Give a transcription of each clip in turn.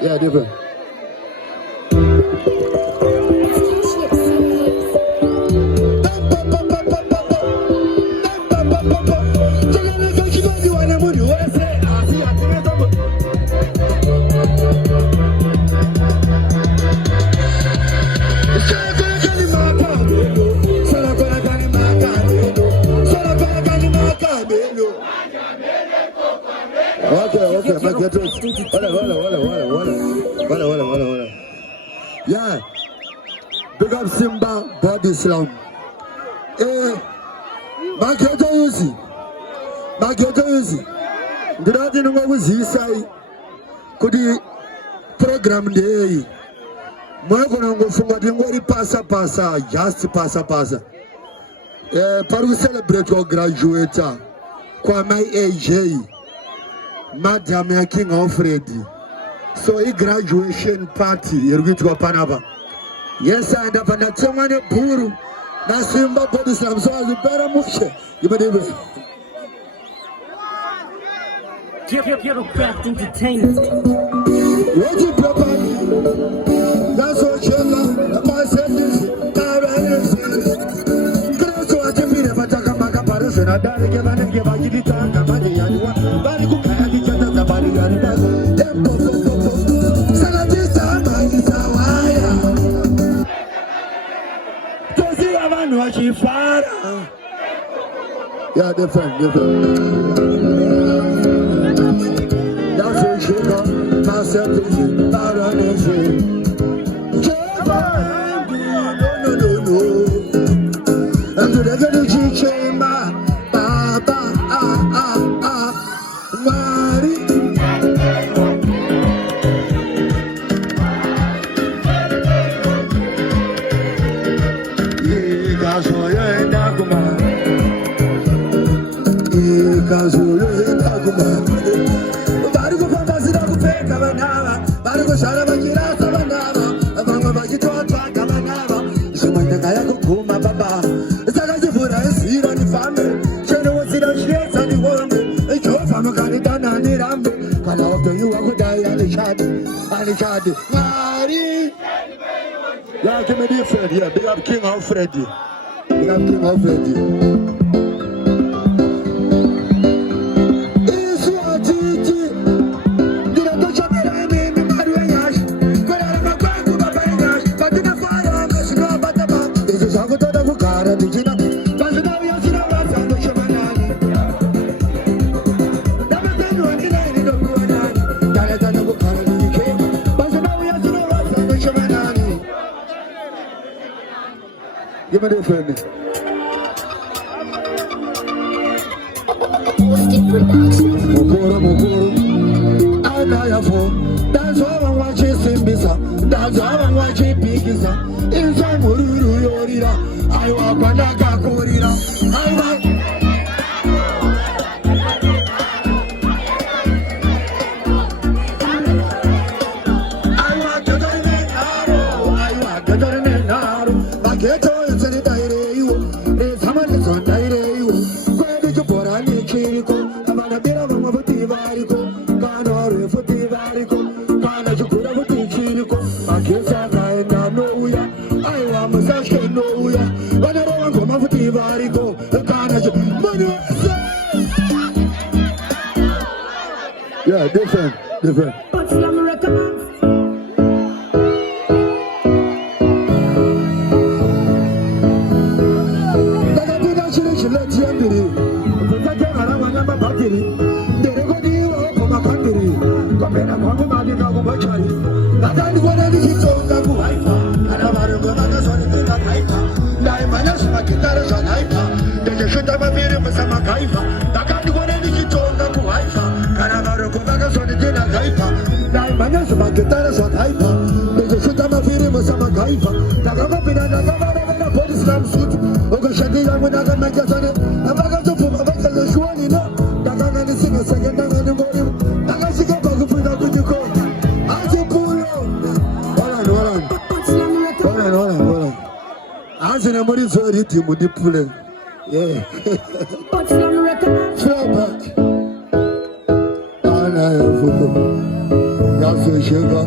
Yeah, different. Yeah, big up Simba Body Slam. Maketo Uzi. Good afternoon, what was he say? Could he program day? Mono go from what you passa, just passa. Para we celebrate your graduator, Kwame AJ, Madam King Alfredi. So a graduation party, you're going to go Panama. Yes, I have an Atamane Puru. Nasimba Body Slam, so as a better mushe. You believe it? Ghetto Craft Entertainment. What you papa? That's what you're like. My sentence, Grasso, I can be the Mataka Paris, and I don't give a Gilita, Badi, and Badi, the Badi, and yeah, different. That's a sugar, myself is not on the same. No. And to the energy chamber, Mari. Yeah, give me the friend here. Big up King Alfredi. Give me the friend. Mukuru. That's all I'm watching Simbisa. That's all I'm watching Pigisa. Inside Mururu Yorira. I walk on Nakakurira. I walk. Yeah, different. kumali ngakumochari ndakandibona ndichitonga kuhaipa kana varungu vakazonipinga kaipa ndaimhanya zvimagitare zvanhaipa ndichisvita maviri musamagaipa ndakandibona ndichitonga kuhaipa kana varungu vakazonipinga kaipa ndaimhanya zvimagitare zvanhaipa ndichisvita maviri musamagaipa ndakangopinda ndakavaravana bodislam suit ukashandira mwe ndakamekesane avakatobvuma vakazoshuwanino ndakanga ndisingasake ndanga ndingorimo ndakasvika pakupinda kunyiko achipuyo Holland. Hansi nemuridzo weridhimu ndipule Throwback anayevuko yasosheka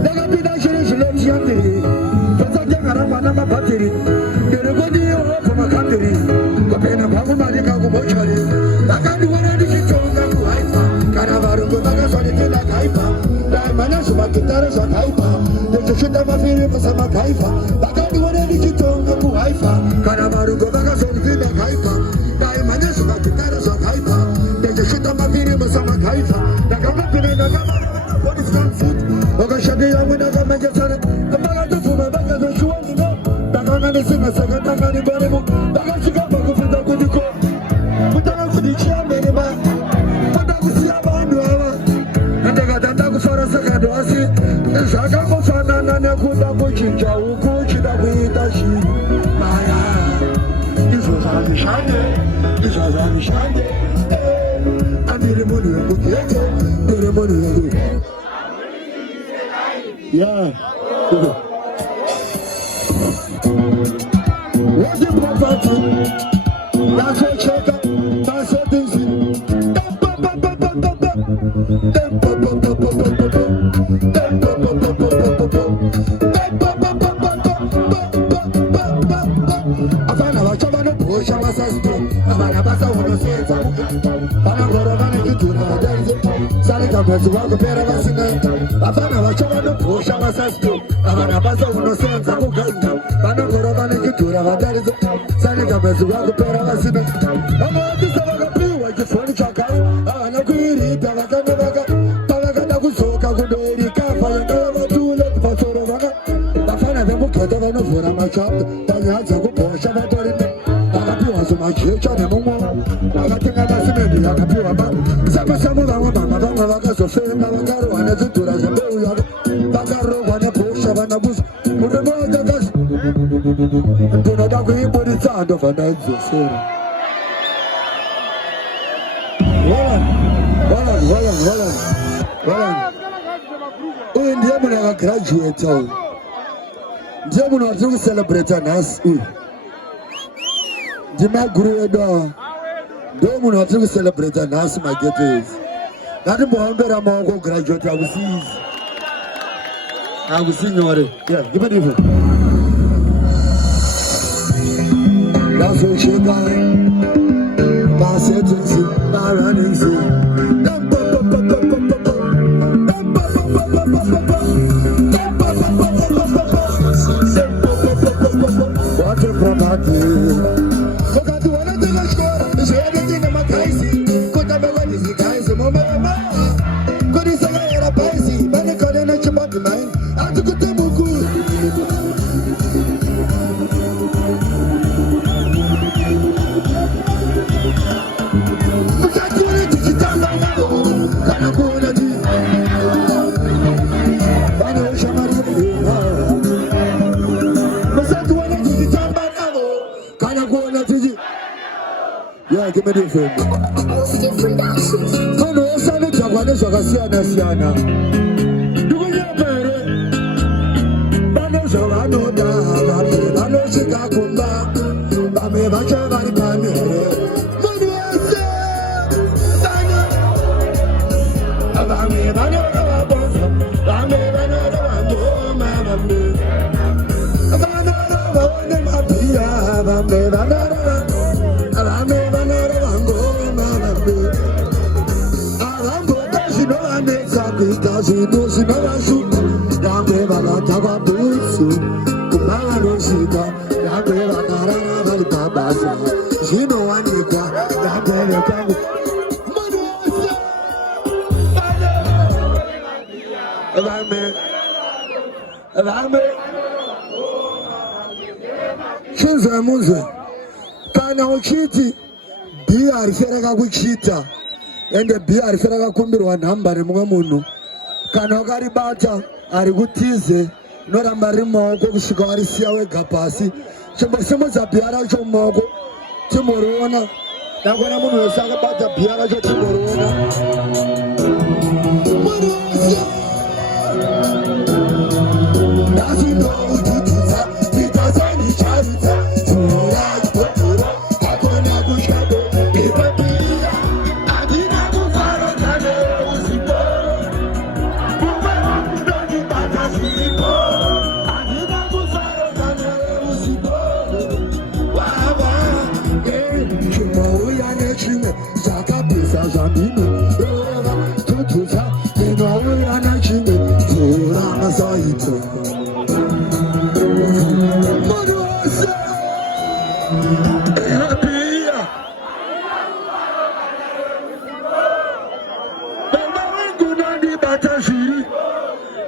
ndakapinda chiri zvilemshambiri vasatengarangwa namabhatiri nderekodiyopa makambiri kapena kwangu malinga kumochari ndakandiwana ndichitonga kuhaipa kana varungu vakazvanitenda kaipa ndaimhanya zvimagitare zvakaipa ndichisvita mafiri musamagaipa ndakandiwana ndichitonga kuhaipa kana varungu vakazvanitenda kaipa ndaimhanya zvimagitare zvakaipa ndichisvita mafiri musamagaipa ndakangopinda ndakamavodiskamfut ukashandira mwe ndakamekesana vakatobvuma vakazoshuwanino ndakanga ndisingasaka ndanga ndingorimo ndakasvika pakupinda kundiko kutanga kundichiyamenima kuda kusiya vanhu ava ndakada ndakufara sakando asi zvakangofanana nekuda kuchinja uku chida kuita chinhu maya izvo zvazvishande andiri munhu wekugete ndiri munhu weku Worship property, that's what check up, that's what this is. Afana wachabano posha wasasto, abana basa unosenza, bana goro bana kituna danze, salika mwezi wako pera wasine. Afana wachabano posha wasasto, abana basa unosenza kuganga, bana goro bana kituna danze, salika mwezi wako pera wasine. Amawatisa wakapiwa kifoni chakai, ana kuirita wakane waka, tawakana kusoka kudori kafa yangawa matule kupasoro waka. Afana vemukete vanovura machapta, tanyadza kuposha vatorime, vakapiwa sumachecha nemumo, vakatenga masimeni vakapiwa mama. Sapasamu vamwe mama vamwe vakazofenga vakarohwa nezvidhura zvembeu yavo, vakarohwa neposha vanabusa. Murume wakakasi, ndinoda kuiburitsa handobva ndaidzosera. Holland. Uyu ndiye munhu akagraduate uyu. Ndiye munhu watiri kucelebrata nhasi uyu. Ndimaguru wedu ava. Ndiye munhu watiri kucelebrata nhasi magetways. Ngatimbohambira maoko kugraduate hakusi easy. Hakusi nyore. Yeah, give it even. Yasosheka. Basetensi, baranisi. What a property. Forgot to one of the last is everything in my crazy. Could have been easy guys, mama. Could you say I had a paisy? But I couldn't let you about the mind. I took a tabuku. But I couldn't take it down. Can I go on a deal? I know somebody. Yeah, give me the film. Kano osane chakwane zvakasiyana-siyana. Ndikunyepere. Vanozva vanoda, vamwe vanosvika kumba, vamwe vacho vari pamhere. Munhu wese, vamwe vanoda vabonzo, vamwe vanoda vangoma, vamwe vanoda vaone mabhiya, vamwe vanoda zvinhu zvinovashuka vamwe vakatava bhutsu kumavanosvika vamwe vakarara vari pabasa zvinowanikwa vamwe vekangu munhu wese Vame. Chinza munze. Kana uchiti BR feraka kuchita. Ende BR feraka kumbirwa namba remwe munhu. Kana ukaribata ari kutize noramba rimoko kusvika warisiya wega pasi. Chimbosimudza BR racho mumoko timoriona. Ndakona munhu wese akabata BR racho timoriona.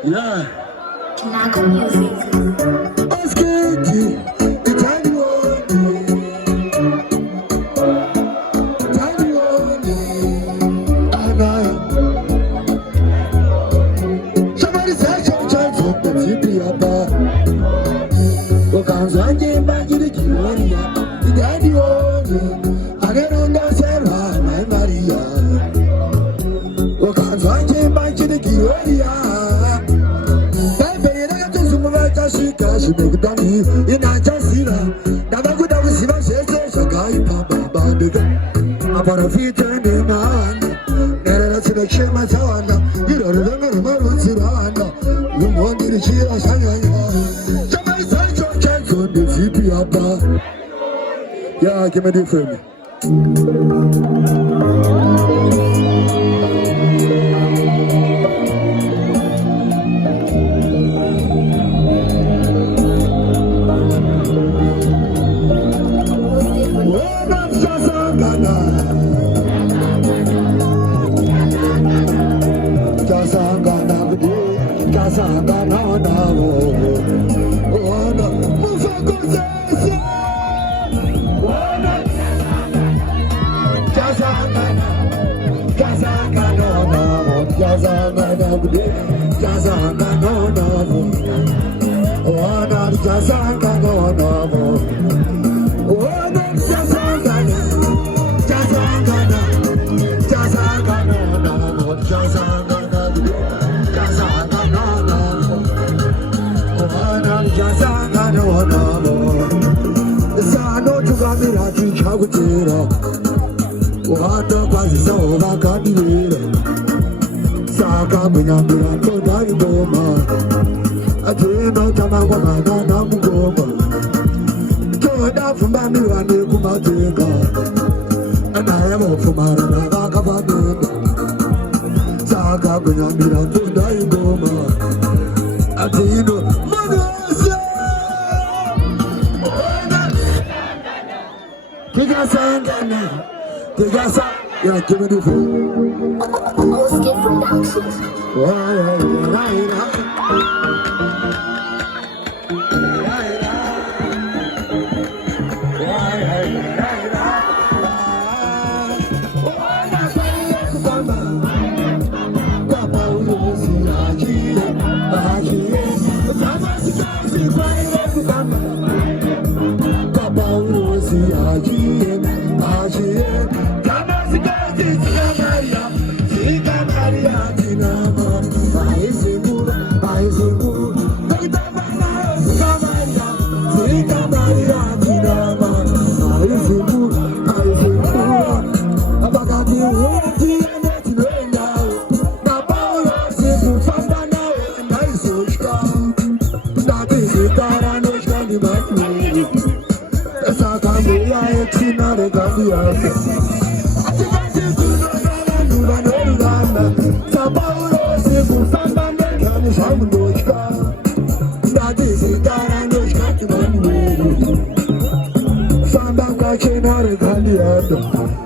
Yeah. Kinago Music. Yeah, give me the film. Yeah, give me the phone. Skip Productions. Samba kwa chenare gandiyado.